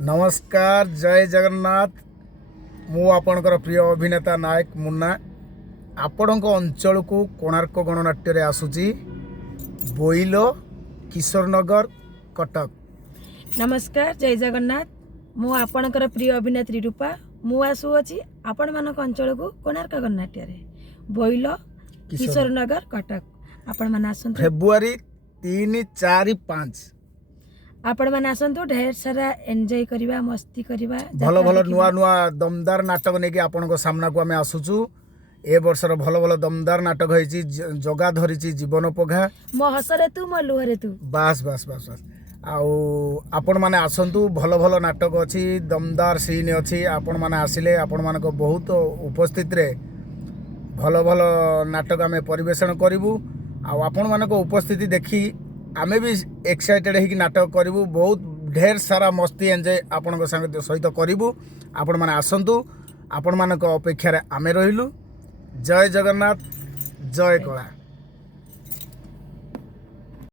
नमस्कार जय जगन्नाथ मु आपणकर प्रिय अभिनेता नायक मुन्ना आपण अंचल को कोणार्क गणनाट्य रे आसुची बोइल किशोरनगर कटक। नमस्कार जय जगन्नाथ मु आपणकर प्रिय अभिनेत्री रूपा मु आसुअछि आपण मानक अंचल को कोणार्क गणनाट्य रे बोइल किशोरनगर कटक। आपण माने आसंतु फेब्रुआरी 3, 4, 5 आपण माने आसंतु ढेर सारा एन्जॉय करिवा मस्ती करिवा भल भल नुआ नुआ दमदार नाटक नेकी आपण सामना को आमे आसुचु। ए वर्षर भल भल दमदार नाटक होईची जगा धरिची जीवन पघा मो हसरे तू मो लुहरे तू बास बास बास बास आउ आपण माने आसंतु भल भल नाटक अछि दमदार सीन अछि आपण माने आसिले आपण मानक बहुत उपस्थित रे भल भल नाटक आमे परिवेषण करिवु। आउ आपण मानक उपस्थिति देखि आमे भी एक्साइटेड है कि नाटक करिवु बहुत ढेर सारा मस्ती एंजॉय आपण सहित करिवु। आपण माने आसंतु आपण मानक अपेक्षा रे आमे रहिलु। जय जगन्नाथ जय कला।